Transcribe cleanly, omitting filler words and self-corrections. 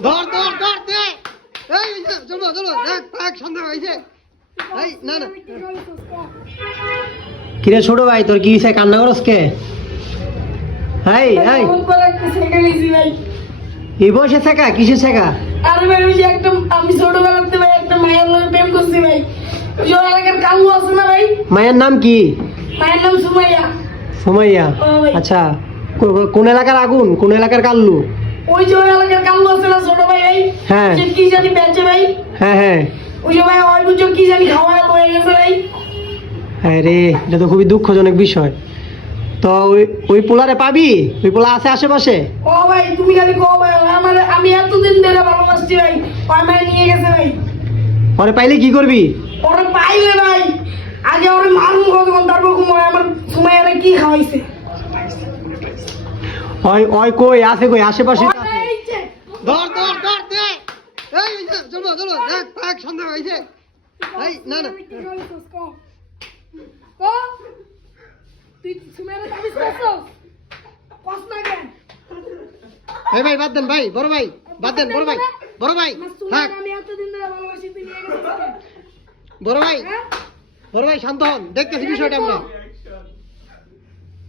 ধর ধর ধর দে এই চলো চলো দেখ পাক সন্দেহ হইছে এই না না কিরে ছোট ভাই তোর কি হইছে কান্না করছ কে হাই হাই এই বসে থাকা কিসে থাকা আরে ভাই ওই যে একদম আমি ছোটবেলাতে ভাই একটা মায়ের লগে প্রেম করছি ভাই ওই যে এলাকার কালু আছে না ভাই মায়ের নাম কি মায়ের নাম সুমাইয়া সুমাইয়া আচ্ছা কোন এলাকার আগুন কোন এলাকার কাল্লু ওই যে এলাকার কালু আছে না ছোট ভাই ভাই হ্যাঁ যে কি জানি বেঁচে ভাই হ্যাঁ হ্যাঁ ওই যে ভাই ওই বুঝো কি জানি খাওয়ায় হয়ে গেছে ভাই আরে এটা তো খুবই দুঃখজনক বিষয় তো ওই পোলারে পাবি ওই পোলা আছে আশেপাশে ও ভাই তুমি খালি কো ভাই আমার আমি এতদিন ধরে ভালোবাসছি ভাই ওই মাই নিয়ে গেছে ভাই ওরে পাইলে কি করবি ওরে পাইলে ভাই আগে ওরে মারুম কতক্ষণ তারপর ঘুমায় আমার সুমাইয়ারে কি খাওয়াইছে ওই ওই কই আছে কই আশেপাশে ওই এই যে ধর ধর ধর দে এই চলো চলো দেখ পাক সন্দেহ হইছে এই না না ও তুই সুমাইয়ারে তাবিজ করছস কস না কেন এই ভাই বাদ দেন ভাই বড় ভাই বাদ দেন বড় ভাই থাক আমি এতদিন ধরে ভালোবাসি তুই নিয়ে গেছিস বড় ভাই হ্যাঁ বড় ভাই শান্ত হন দেখতেছি বিষয়টা আমরা